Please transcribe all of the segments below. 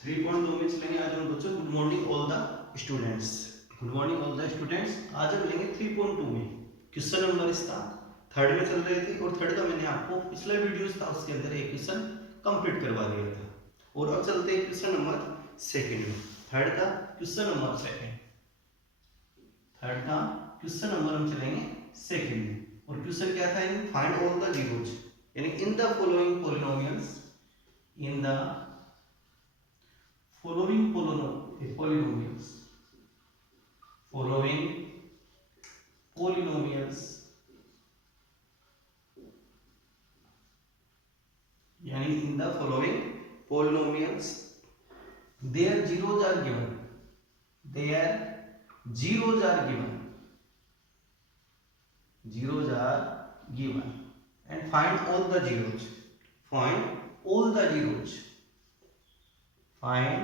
3.2 में चलेंगे आज हम बच्चों। Good morning all the students. Good morning all the students. आज हम लेंगे 3.2 में क्वेश्चन नंबर इसका थर्ड में चल रहे थे और थर्ड का मैंने आपको पिछला वीडियोस था उसके अंदर एक क्वेश्चन कंप्लीट करवा दिया था। और अब चलते हैं क्वेश्चन नंबर सेकंड में। थर्ड का क्वेश्चन नंबर सेकंड, थर्ड का क्वेश्चन नंबर हम चलेंगे सेकंड में। और क्वेश्चन क्या था? फाइंड ऑल द जीरोज, यानी in the following polynomials, in the following polynomials, following polynomials, यानी in the following polynomials their zeros are given, their zeros are given, zeros are given, and find all the zeros, find all the zeros, find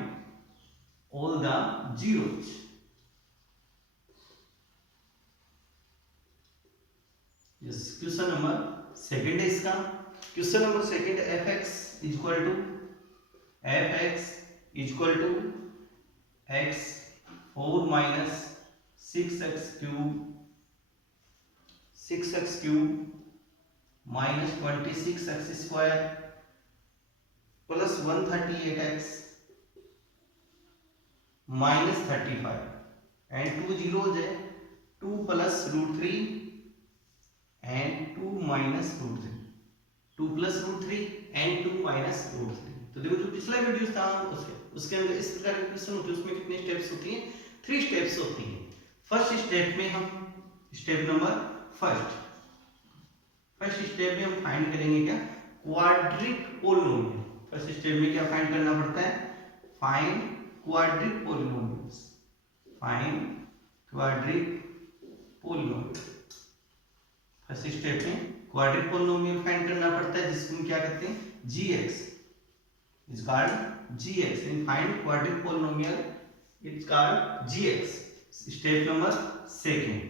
all the zeros. yes, question number second है इसका। Question number second fx equal to x 4 minus 6x cube minus 26x square plus 138x minus 35 and 2 zeros है, 2 plus root 3 and 2 minus root 3, 2 plus root 3 and 2 minus root 3। तो देखो जो पिछला video था उसके अंदर इस प्रकार के क्वेश्चन होते हैं। उसमें कितने स्टेप्स होती हैं? 3 स्टेप्स होती हैं। फर्स्ट स्टेप में हम स्टेप नंबर फर्स्ट स्टेप में हम फाइंड करेंगे क्या? Quadric polynomial. फर्स्ट स्टेप में क्या फाइंड करना पड़ता है? Find quadric polynomials, find quadratic polynomial. First step में क्वाड्रिक पोलिनोमियल फाइंड करना पड़ता है, जिसको हम क्या कहते हैं? gx is called gx। In find quadratic polynomial it's called gx। Step number second.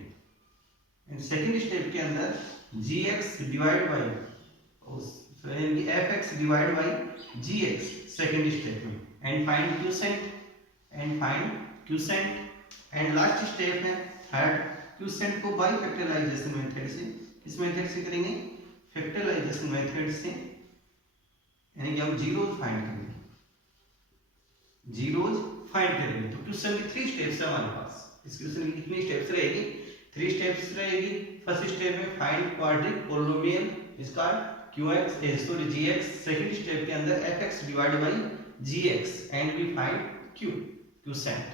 In second step के अंदर gx divide by fx divide by gx second step में, and find quotient, and last step है third. Quotient को by factorisation method से, किस method से करेंगे? Factorisation method से, यानी कि हम जीरोज फाइंड करेंगे, तो क्वेश्चन की 3 स्टेप्स है हमारे पास। इस क्वेश्चन की कितनी स्टेप्स रहेगी? 3 स्टेप्स रहेगी। फर्स्ट स्टेप में फाइंड क्वाड्रिक पोलिनोमियल इसका gx। सेकंड स्टेप के अंदर fx divide by gx and we find quotient,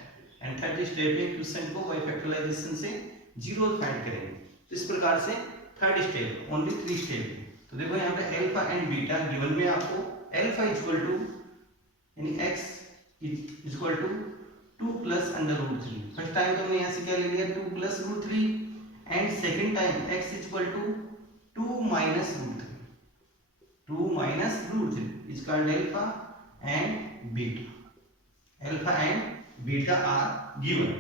and third step में क्वोशिएंट को बाय फैक्टराइजेशन से जीरोज फाइंड करेंगे। तो इस प्रकार से थर्ड स्टेप, ओनली 3 स्टेप। तो देखो यहाँ पे अल्फा एंड बीटा गिवन में आपको अल्फा इक्वल टू यानी x equal to 2 plus under root 3। First time तो हमने यहाँ से क्या ले लिया? 2 plus root 3, and second time x equal to 2 minus root 3, 2 minus root 3 is called alpha and beta. Alpha and beta are given,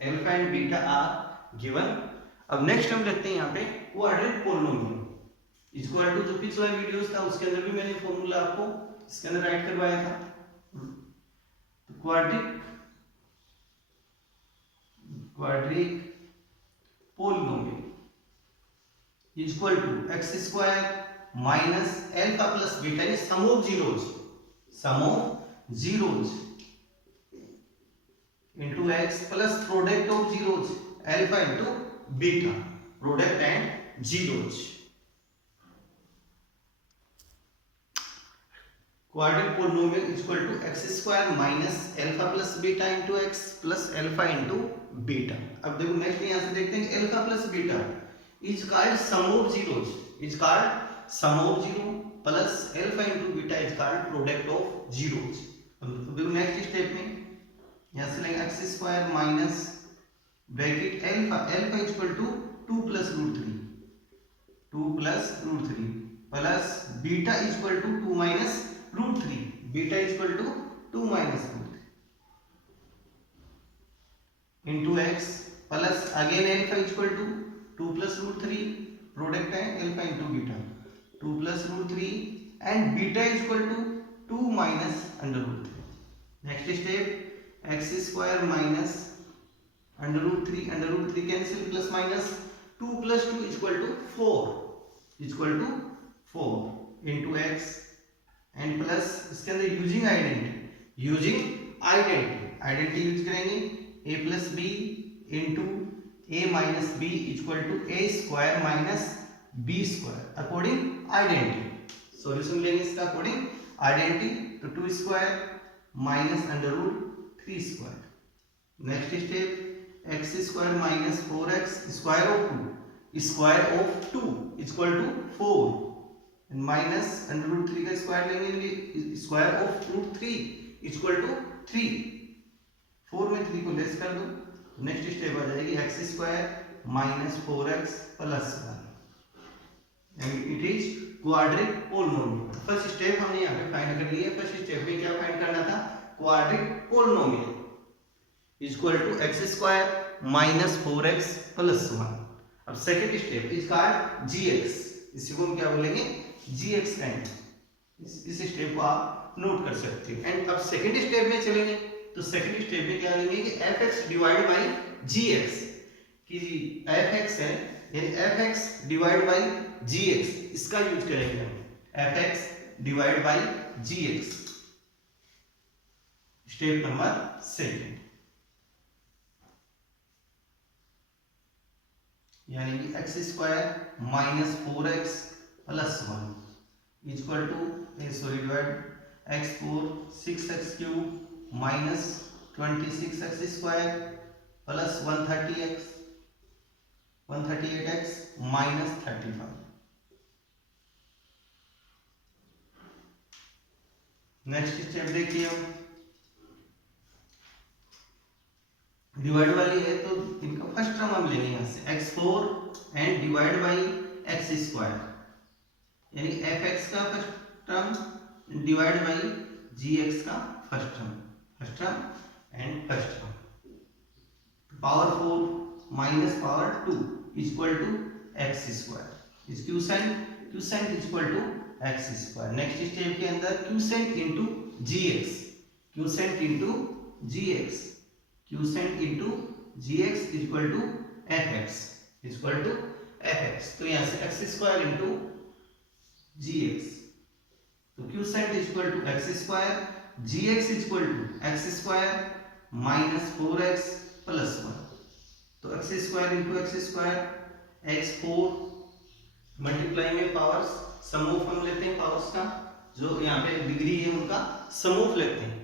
alpha and beta are given. अब next हम देखते हैं यहाँ पे क्वाड्रिक पोलिनोमियल इक्वल टू, जो पिछला videos था उसके अंदर भी मैंने फॉर्मूला आपको इसके अंदर राइट करवाया था। तो quadratic polynomial equal to x square minus alpha plus beta, यानी sum of zeros into x plus product of zeros alpha into beta, product and zeros. Quadratic polynomial equal to x square minus alpha plus beta into x plus alpha into beta. अब देखो next यहां से देखते हैं alpha plus beta is called sum of zeros, is called sum of zero plus alpha into beta is called product of zeros. अब देखो next step में यहां से लेंगे x square minus bracket alpha equal to 2 plus root 3 plus beta equal to 2 minus root 3, beta equal to 2 minus root 3 into x plus again alpha equal to 2 plus root 3, product है alpha into beta, 2 plus root 3 and beta equal to 2 minus under root 3। Next step x square minus under root 3 cancel plus minus 2 plus 2 equal to 4 into x and plus इसके अंदर using identity use करेंगे a plus b into a minus b equal to a square minus b square according identity. Solution लेंगे इसका according identity तो 2 square minus under root 3 square. Next step x square minus 4x square of 2 equal to 4 minus under root 3 का square लेंगे square of root 3 equal to 3 4 में 3 को less कर दो। Next step आ जाएगी x square minus 4x plus 1 and it is quadric polynomial. First step हमने यहाँ पे फाइंड कर लिया। फर्स्ट स्टेप में क्या फाइंड करना था, quadratic polynomial equal to x square minus 4x plus 1। अब second step is called gx, इसी को हम क्या बोलेंगे gx एंड इस स्टेप को आप नोट कर सकते हो। एंड अब सेकेंड स्टेप में चलेंगे तो सेकेंड स्टेप में क्या लेंगे कि fx डिवाइड बाई gx कि fx है यानी fx डिवाइड बाई gx इसका यूज करेंगे हम fx divide by gx। Step number second यानी कि x square minus 4x plus 1 equal to divide x4 6x cube minus 26x square plus 138x minus 35। Next step देखिए हम divide वाली है तो इनका फर्स्ट टर्म हम लेंगे यहाँ से x4 and divide by x square यानी fx का first term divide by gx का first term and first term power 4 minus power 2 equal to x square is quotient equal to x square. Next step के अंदर quotient into gx equal to fx तो यहाँ से x square into gx तो quotient equal to x square gx equal to x square minus 4x plus 1 तो x square into x square x4 multiply में powers some of हम लेते हैं powers का जो यहाँ पे डिग्री है उनका सम ऑफ लेते हैं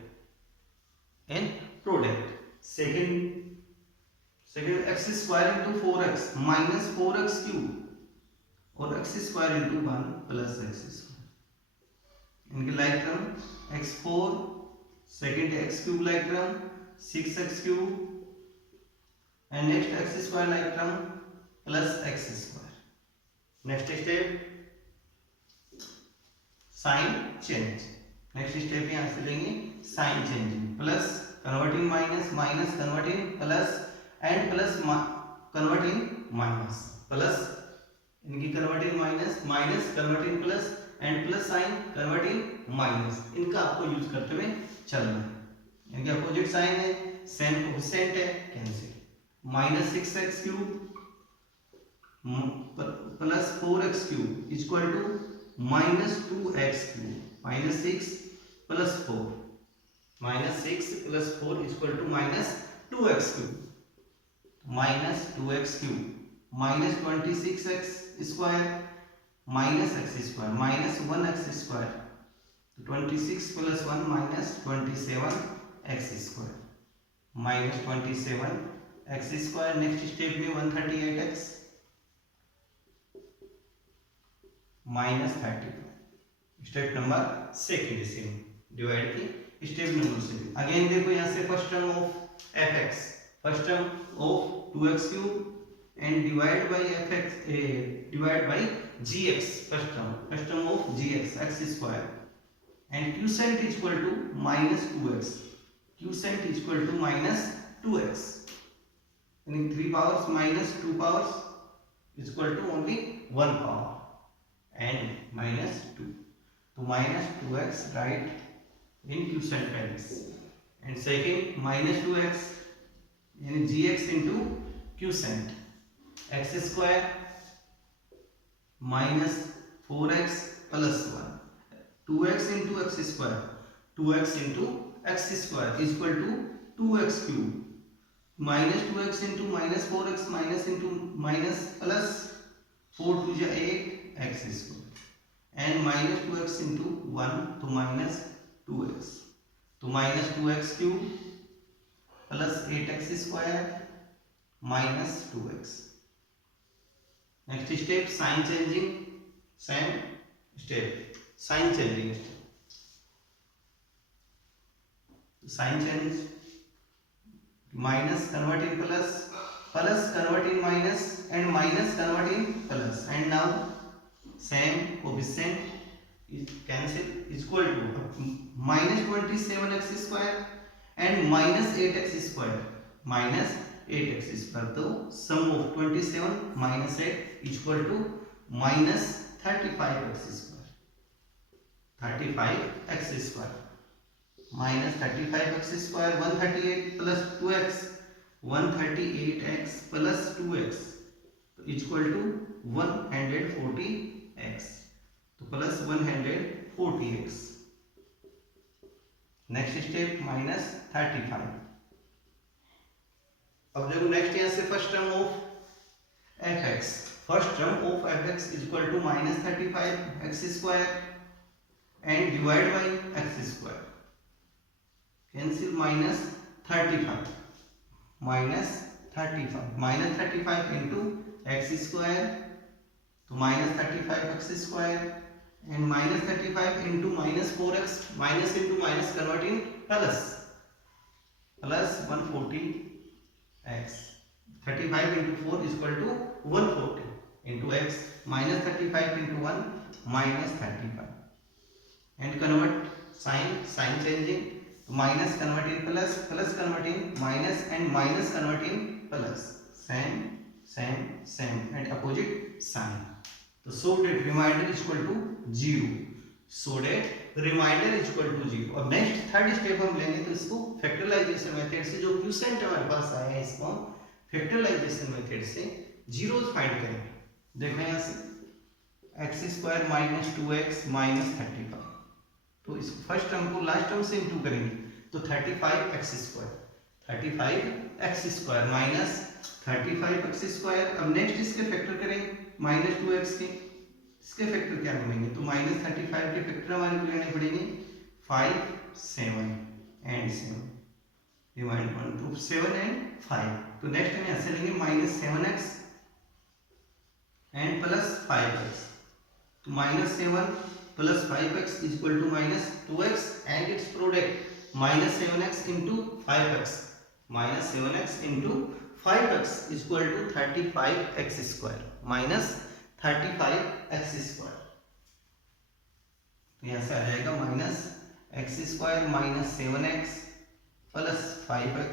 and product second x square into 4x minus 4x cube और x square into 1 plus x square इनके like term x4 second x cube like term 6x cube and next x square like term plus x square. Next step sign change. Next step यहां से लेंगे sign changing plus converting minus converting plus and plus converting minus plus इनकी converting minus converting plus and plus sign converting minus इनका आपको use करते हुए चलना है। इनके अपोजिट साइन है सेम कोफिशिएंट है cancel minus 6x cube plus 4x cube equal to minus 2x cube minus 6 plus 4 equal to minus 2x cube minus 26x square minus x square minus 1x square 26 plus 1 minus 27x square minus 27x square. Next step में 138x minus 35। Step number second से divide की step number से again देखो यहाँ से first term of fx first term of 2x cube and divide by gx first term of gx x square and quotient equal to minus 2x यानी 3 powers minus 2 powers equal to only 1 power and minus 2 तो minus 2x right in quotient values and second minus 2x यानी gx into quotient, x square minus 4x plus 1, 2x into x square, 2x into x square is equal to 2x cube, minus 2x into minus 4x minus into minus plus 4 to 8 x square and minus 2x into 1 to minus 2x, तो minus 2x cube plus 8x square minus 2x. Next step sign changing, sign changing step. Sign change, minus convert in plus, plus convert in minus and minus convert in plus, and now same coefficient is cancel, is equal to minus 27x square and minus 8x square, minus 8x square, तो sum of 27 minus 8 is equal to minus 35x square, 35x square minus 35x square 138 plus 2x, 138x plus 2x is equal to 140x, तो plus 140x. Next step minus 35. अब देखो next यहाँ से first term of fx, first term of fx is equal to minus 35x square and divide by x square, cancel minus 35, minus 35 into x square, तो minus 35x square and minus 35 into minus 4x, minus into minus converting plus 140x, 35 into 4 is equal to 140 into x, minus 35 into 1 minus 35, and convert sign changing, minus converting plus, plus converting minus and minus converting plus, same and opposite sign. तो so that remainder is equal to 0, so that remainder is equal to 0. अब next third step हम लेंगे, तो इसको factorisation method से जो quotient हमारे पास आया है इसको हम फैक्टराइजेशन मेथड से जीरोस फाइंड करेंगे. देखो यहाँ से x square minus 2x minus 35, तो इस फर्स्ट टर्म को लास्ट टर्म से इंटू करेंगे, तो 35x square minus 35x square. अब नेक्स्ट इसके फैक्टर करेंगे माइनस 2x के, इसके फैक्टर क्या बनेंगे, तो माइनस 35 के फैक्टर हमारे को लेने पड़ेंगे 5, 7 एंड 7, डिवाइड 1 टू 7 एंड 5. तो नेक्स्ट हम यहाँ से लेंगे minus 7x and plus 5x, तो minus 7 plus 5x is equal to minus 2x and it's product minus 7x into 5x, minus 7x into 5x is equal to 35x square minus 35x square. तो यहाँ से आ जाएगा minus x square minus 7x plus 5x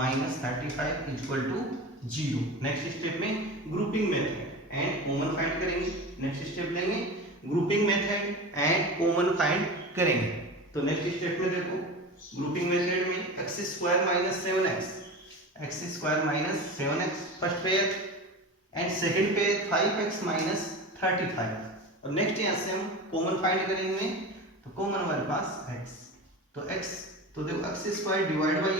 minus 35 is equal to 0. Next step में grouping method and common find करेंगे. Next step लेंगे grouping method and common find करेंगे. तो नेक्स्ट स्टेप में देखो ग्रुपिंग मेथड में x square minus 7x, x square minus 7x first pair and second pair 5x minus 35. और next यहाँ से हम कॉमन फाइंड करेंगे, तो कॉमन हमारे पास x, तो x, तो देखो x square divide by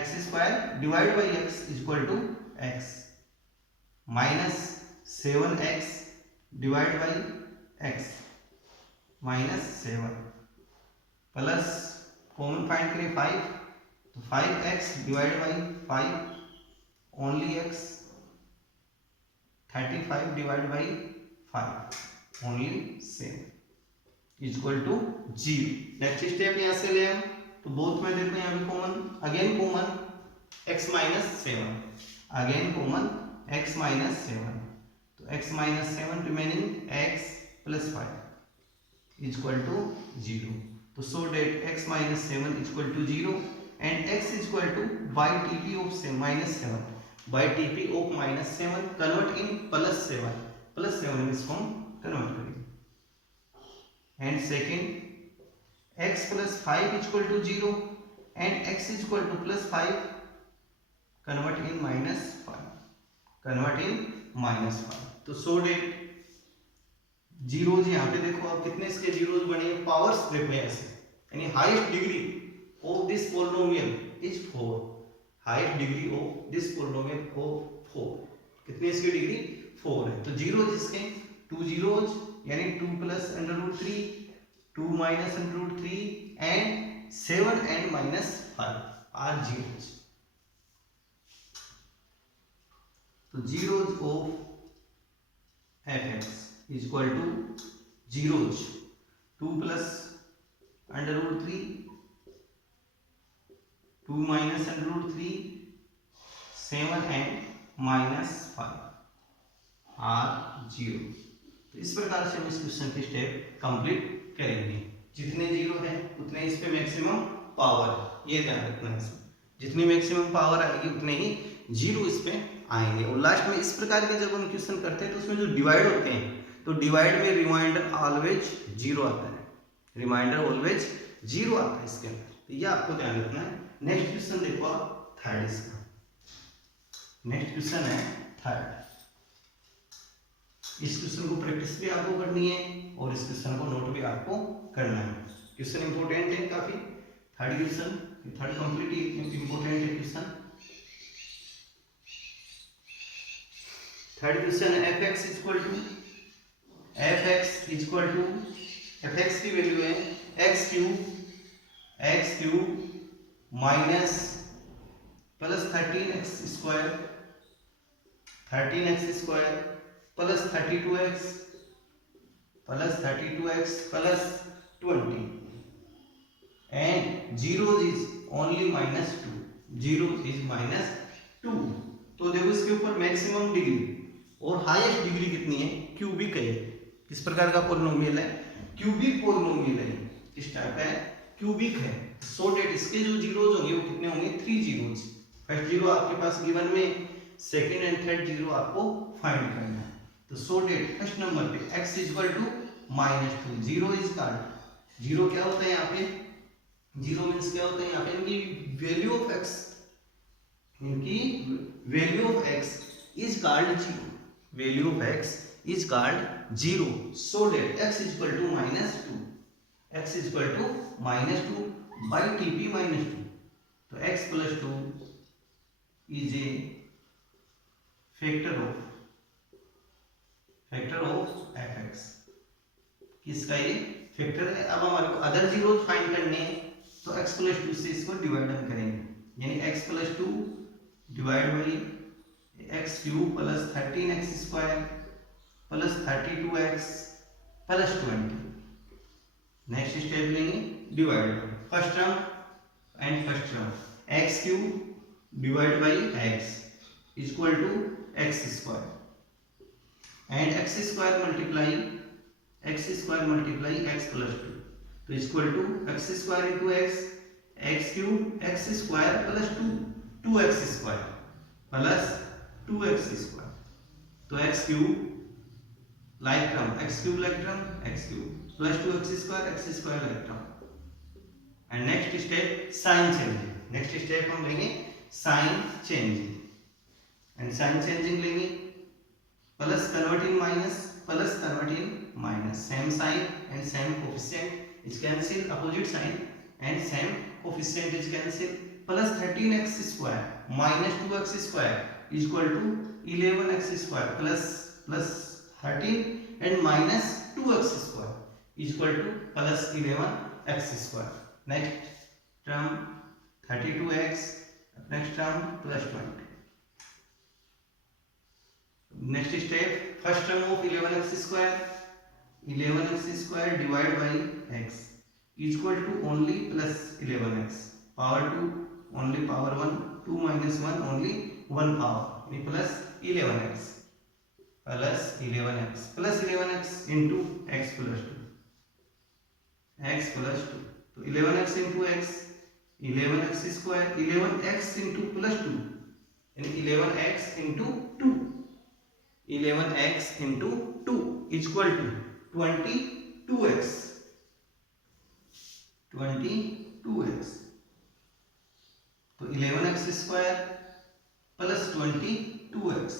x square divide by x is equal to x minus 7x divide by x minus 7 plus common find करें 5, तो 5x divide by 5 only x, 35 divide by 5 only 7 is equal to 0. Next step यहाँ से ले हम, तो both में देखो यहाँ पे common, again common x minus 7, again common x minus 7, तो x minus 7 remaining x plus 5 is equal to 0. तो so that x minus 7 is equal to 0 and x is equal to by tp of minus 7, by tp of minus 7 convert in plus 7 में इसको हम convert करेंगे. And second x plus 5 is equal to 0 and x is equal to plus 5 convert in minus 5, convert in minus 5। तो so date zeros यहाँ पे देखो आप कितने इसके जीरोज बने, पावर्स देखो ऐसे, यानी highest degree of this polynomial is 4, highest degree of this polynomial of 4, कितने इसकी डिग्री 4 है। तो जीरोज इसके 2 जीरोज यानी 2 plus under root 3, 2 minus under root 3 and 7 and minus 5 are zeros. तो zeros of f x is equal to zeros 2 plus under root 3, 2 minus under root 3, 7 and minus 5 are zero. तो इस प्रकार से हम इस question के step complete करेंगे। जितने जीरो है उतने इस पे मैक्सिमम पावर है, ये ध्यान रखना है। जितनी मैक्सिमम पावर आएगी उतने ही जीरो इस पे आएंगे। और लास्ट में इस प्रकार के जब हम क्वेश्चन करते हैं तो उसमें जो डिवाइड होते हैं तो डिवाइड में रिमाइंडर ऑलवेज जीरो आता है, रिमाइंडर ऑलवेज जीरो आता है इसके अंदर, तो ये आपको ध्यान रखना है। नेक्स्ट क्वेश्चन देखो आप थर्ड इसका, नेक्स्ट क्वेश्चन है थर्ड। इस क्वेश्चन को प्रैक्टिस भी आपको करनी है और इस क्वेश्चन को नोट भी आपको करना है। क्वेश्चन इंपॉर्टेंट है काफी, third question, third complete important है question. Third question f x is equal to, f x is equal to, f x की वैल्यू है x cube minus plus 13x square, 13x square plus 32x plus 20 and zero is only minus 2, zero is minus 2। तो देखो इसके ऊपर maximum degree और highest degree कितनी है, cubic है। किस प्रकार का पोलिनोमियल है, क्यूबिक पोलिनोमियल है, किस टाइप का है, क्यूबिक है। सो डेट इसके जो जीरोज होंगे वो कितने होंगे, 3 जीरोज। फर्स्ट जीरो आपके पास गिवन में, सेकंड एंड थर्ड जीरो आपको फाइंड करना है। तो सो डेट फर्स्ट नंबर पे x is equal to -2, zero is called, zero क्या होता है यहाँ पे, जीरो मींस क्या होता है यहाँ पे, इनकी वैल्यू ऑफ x, इनकी value of x is called zero, value of x is called zero. So that x is equal to -2, x is equal to -2 by tp -2। तो x plus 2 is a factor of fx, किसका ये factor है। अब हमारे को other zero find करने हैं तो x प्लस 2 से इसको डिवाइड करेंगे, यानी x plus 2 divide by x cube plus 13x square plus 32x plus 20। Next step लेंगे divide, first term and first term, x cube divide by x is equal to x square and x square multiply x plus 2, तो is equal to x square into x cube x square plus 2x square plus 2x square. तो x cube like term, x cube like term, x cube plus 2x square like term. And next step sign changing, next step हम लेंगे sign changing, and sign changing लेंगे plus convert in minus, plus convert in minus, same sign and same coefficient is cancel, opposite sign and same coefficient is cancel, plus 13x square minus 2x square is equal to 11x square plus 13 and minus 2x square is equal to plus 11x square. Next term 32x, next term plus 20। Next step first term of 11x square divide by x is equal to only plus 11x, power 2 only power 1, 2 minus 1 only 1 power, यानी plus 11x plus 11x into x plus 2, तो 11x into x, 11x square, 11x into plus 2 यानी 11x into 2, 11x into 2 is equal to 22x तो 11x square plus 22x।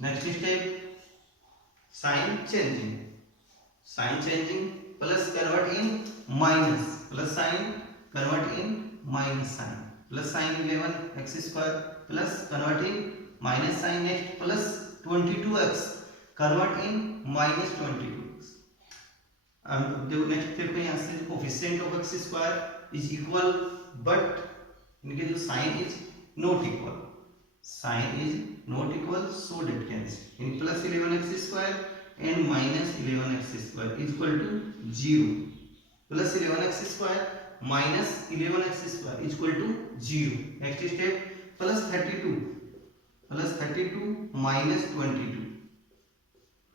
Next step sign changing plus convert in minus, plus sign convert in minus sign, plus sign 11x square plus convert in minus sign, next plus 22x convert in minus 22x। अब देखो next step में यहाँ से coefficient of x square is equal, but इनके जो sign is not equal, so that cancel in plus 11x square and minus 11x square is equal to 0, plus 11x square minus 11x square is equal to 0। next step plus 32 minus 22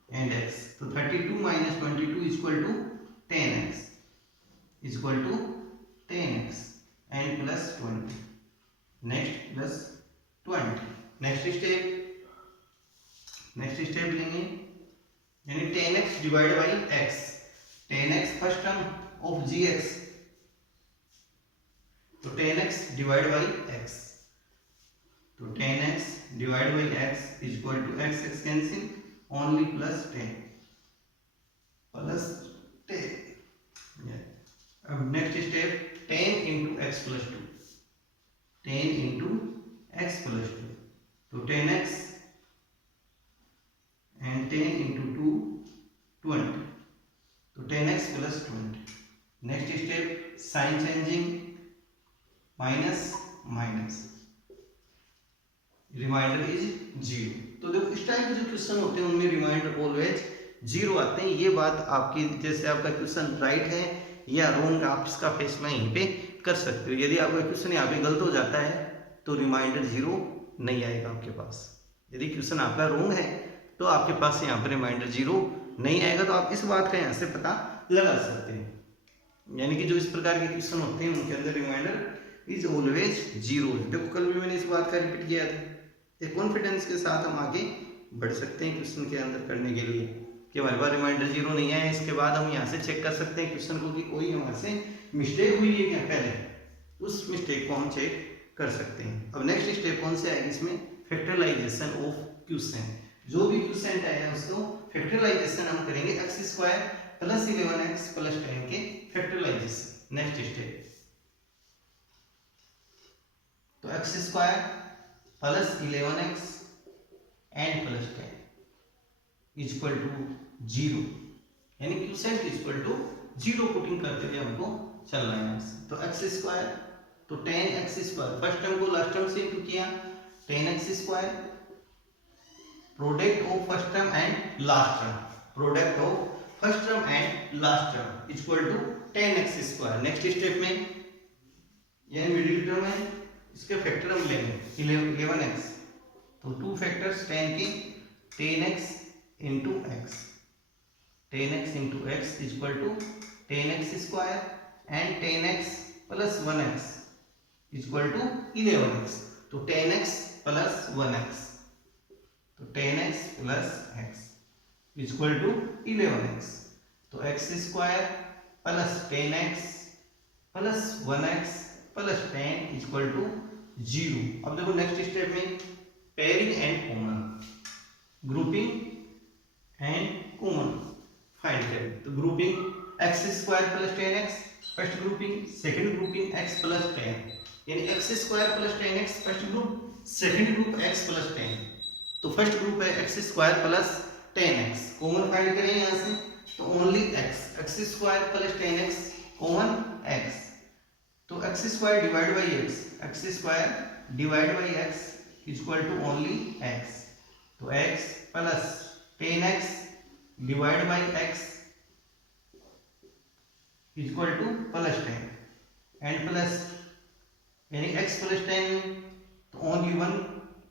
and x, so 32 minus 22 is equal to 10x and plus 20, next plus 20। Next step लेंगे यानी 10x divide by x, 10x first term of gx, तो 10x divide by x, तो 10x divide by x is equal to x cancel only plus 10। अब next step 10 into x plus 2, 10 into x plus 2, तो 10x and 10 into 2 20, तो 10x plus 20। Next step sign changing minus, remainder is 0। तो देखो इस type के जो question होते हैं उनमें रिमाइंडर ऑलवेज 0 आते हैं। ये बात आपकी, जैसे आपका क्वेश्चन राइट है या रॉन्ग, आप इसका फैसला यहीं पे कर सकते हो। यदि आपका क्वेश्चन यहाँ पे गलत हो जाता है तो रिमाइंडर 0 नहीं आएगा आपके पास। यदि क्वेश्चन आपका रॉन्ग है तो आपके पास यहाँ पर रिमाइंडर 0 नहीं आएगा। तो आप इस बात का यहाँ से पता लगा सकते हैं, यानी कि जो इस प्रकार के क्वेश्चन होते हैं उनके अंदर रिमाइंडर इज ऑलवेज 0। देखो कल भी मैंने इस बात का रिपीट किया था। एक कॉन्फिडेंस के साथ हम आगे बढ़ सकते हैं क्वेश्चन के अंदर करने के लिए कि हमारे पास रिमाइंडर 0 नहीं आया। इसके बाद हम यहाँ से चेक कर सकते हैं क्वेश्चन को कि कोई हमारे से मिस्टेक हुई है क्या, पहले उस मिस्टेक को हम चेक कर सकते हैं। अब नेक्स्ट स्टेप कौन से आएगी इसमें, फैक्टराइजेशन ऑफ क्वेश्चन। जो भी क्वेश्चन आया उसको फैक्टराइजेशन हम करेंगे, x square plus 11x plus 10 के फैक्टराइजेशन। नेक्स्ट स्टेप तो x square plus 11x and plus 10 is equal to 0, यानी question is equal to 0 putting करते हुए हमको चलना है। तो x स्क्वायर, तो 10x स्क्वायर फर्स्ट टर्म को लास्ट टर्म से इंटू किया, 10x square product of first term and last term, product of first term and last term is equal to 10x square. Next step में यानी middle term है, इसके factor हम लेंगे 11x, तो 2 फैक्टर्स 10 के 10x into x, 10x into x is equal to 10x square and 10x plus 1x is equal to 11x, तो 10x plus 1x, तो 10x plus x is equal to 11x, तो x square plus 10x plus 1x plus 10 is equal to 0। अब देखो next step में pairing and common, grouping and common find करें। तो grouping x square plus 10x first grouping, second grouping x plus 10, यानी x square plus 10x first group, second group x plus 10। तो first group है x square plus 10x, common find करें यहाँ से, तो only x square plus 10x common x, तो x square divide by x, x square divide by x is equal to only x, तो x plus 10x divide by x is equal to plus 10 and plus, यानी x plus 10 तो only 1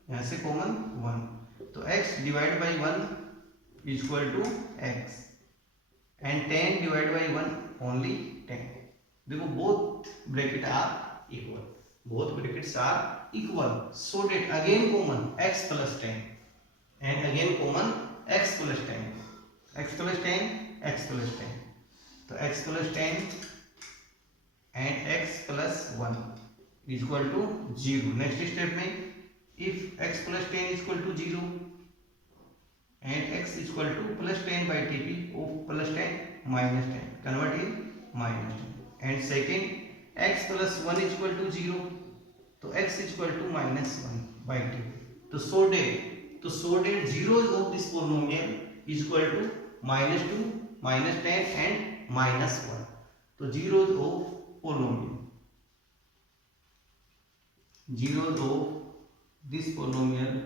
यहाँ से common 1, तो x divide by 1 is equal to x and 10 divide by 1 only 10। देखो both bracket are equal, both brackets are equal, so that again common x plus 10 and again common x plus 10, x plus 10, x plus 10, तो x plus 10 and x plus 1 is equal to 0। Next step में if x plus 10 is equal to 0 and x is equal to plus 10 by T P of plus 10 minus 10 convert in minus 10 and second x plus 1 is equal to 0 तो x is equal to minus 1 by T P. तो so that zeros of this polynomial is equal to -2, -10 and -1। तो zeros of polynomial, zeros of this polynomial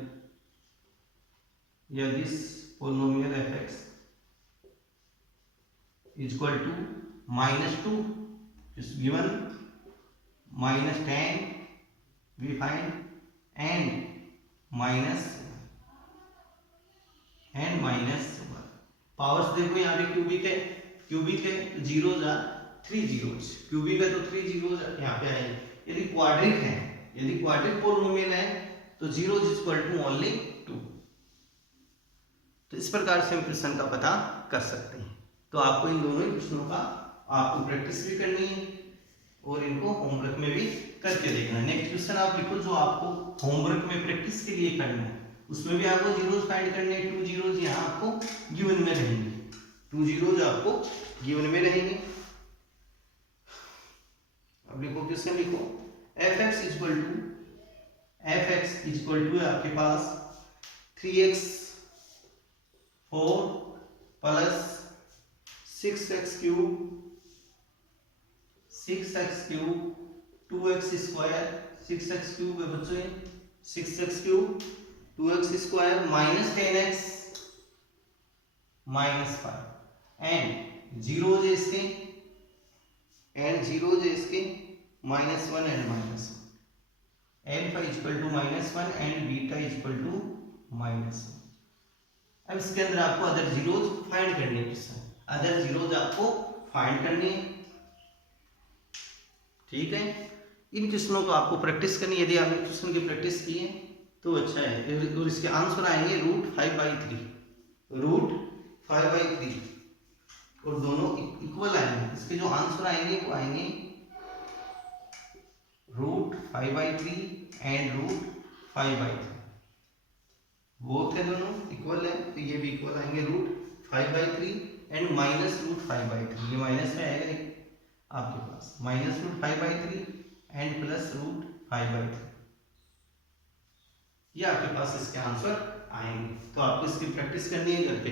या this polynomial fx is equal to -2 is given, -10 we find and -1 powers देखो यहाँ पे cubic है तो zeros are 3 zeros, cubic है तो 3 zeros यहाँ पे आएंगे। यदि क्वाड्रिक पोलिनोमियल है तो zeros is equal to only 2। तो इस प्रकार से हम क्वेश्चन का पता कर सकते हैं। तो आपको इन दोनों ही क्वेश्चनों का आपको प्रैक्टिस भी करनी है और इनको होमवर्क में भी करके देखना है। नेक्स्ट क्वेश्चन आप लिखो जो आपको होमवर्क में प्रैक्टिस के लिए करना है, उसमें भी आपको जीरोज फाइंड करने हैं। 2 जीरोज यहाँ आपको गिवन में रहेंगे, 2 जीरोज आपको गिवन में रहेंगे। अब लिखो क्वेश्चन लिखो fx इज इक्वल टू आपके पास 3x 4 plus 6x cube 2x square 6x cube है बच्चों, 6x cube 2x square minus 10x minus 5 and zeros है इसके -1 and -1 alpha is equal to -1 and beta is equal to -1। अब इसके अंदर आपको अदर जीरोज फाइंड करनी है, अदर जीरोज आपको फाइंड करनी है, ठीक है। इन क्वेश्चनों को आपको प्रैक्टिस करनी है। यदि आपने क्वेश्चन की प्रैक्टिस की है तो अच्छा है। और इसके आंसर आएंगे √5/3 और दोनों इक्वल आएंगे। इसके जो आंसर आएंगे वो आएंगे √5/3 एंड √5/3, बोथ है दोनों इक्वल है तो ये भी इक्वल आएंगे √5/3 एंड -√5/3। ये माइनस में आएगा आपके पास -√5/3 एंड प्लस √5/3, ये आपके पास इसके आंसर आएंगे। तो आपको इसकी प्रैक्टिस करनी है घर पे।